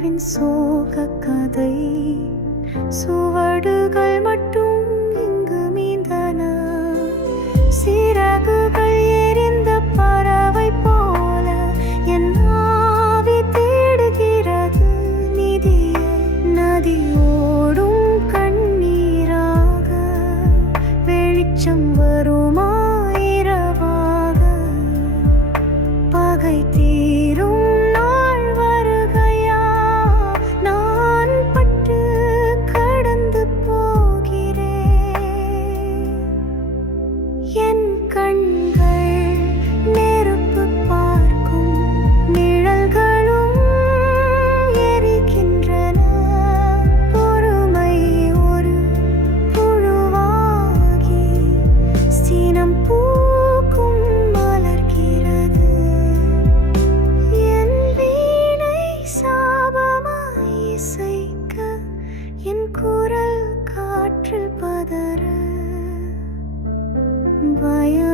வாழ்வின் சோக கதை. சுவடுகள் மட்டும் இங்கு மீந்தன, சிறகுகள் எரிந்த பறவை போல என் ஆவி தேடுகிறது நிதியை. நதி ஓடும் கண்ணீராக வெளிச்சம் வருமா இரவாக, பகை தீரும் நாள் வருகையா, நான் பட்டு கடந்து போகிறேன். என் கண்கள் நெருப்பு பார்க்கும், நிழல்களும் எரிக்கின்றன. பொறுமை ஒரு புழுவாகி சினம் பூக்கும் மலர்கிறது. என் வீணை சாபமாய் இசைக்க, என் குரல் காற்றில் பதற. பயம்